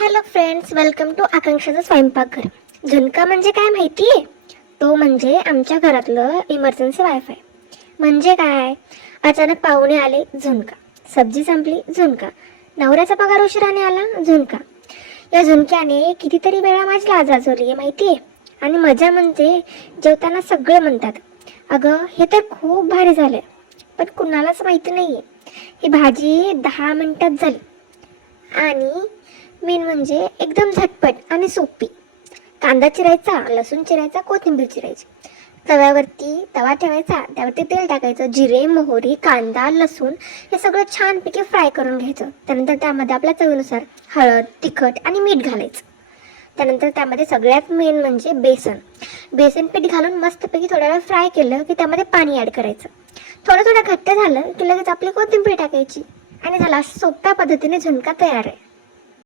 Hello friends, welcome to आकांक्षाचं स्वयंपाकघर. झुणका म्हणजे काय माहिती आहे? तो म्हणजे आमच्या घरातलं इमर्जन्सी वायफाय. म्हणजे काय? अचानक पाहुणे आले, झुणका. सब्जी संपली, झुणका. नवऱ्याचा पगार उशिराने आला, झुणका. या झुणक्याने कितीतरी वेळा माझी लाज वाचवली आहे माहिती आहे. आणि मजा म्हणजे जेवताना सगळे म्हणतात, अगं हे तर खूप भारी झालंय. पण कुणालाच माहिती नाहीये ही भाजी 10 मिनिटात झाली. आणि मेन म्हणजे एकदम झटपट आणि सोपी. कांदा चिरायचा, लसूण चिरायचा, कोथिंबीर चिरायची. तव्यावरती तवा ठेवायचा, त्यावरती तेल टाकायचं. जिरे, मोहरी, कांदा, लसूण हे सगळं छानपैकी फ्राय करून घ्यायचं. त्यानंतर त्यामध्ये आपल्या चवीनुसार हळद, तिखट आणि मीठ घालायचं. त्यानंतर त्यामध्ये सगळ्यात मेन म्हणजे बेसन पीठ घालून मस्तपैकी थोड्या वेळ फ्राय केलं की त्यामध्ये पाणी ॲड करायचं. थोडं थोडं घट्ट झालं की लगेच आपली कोथिंबीर टाकायची आणि झाला. सोप्या पद्धतीने झुणका तयार आहे.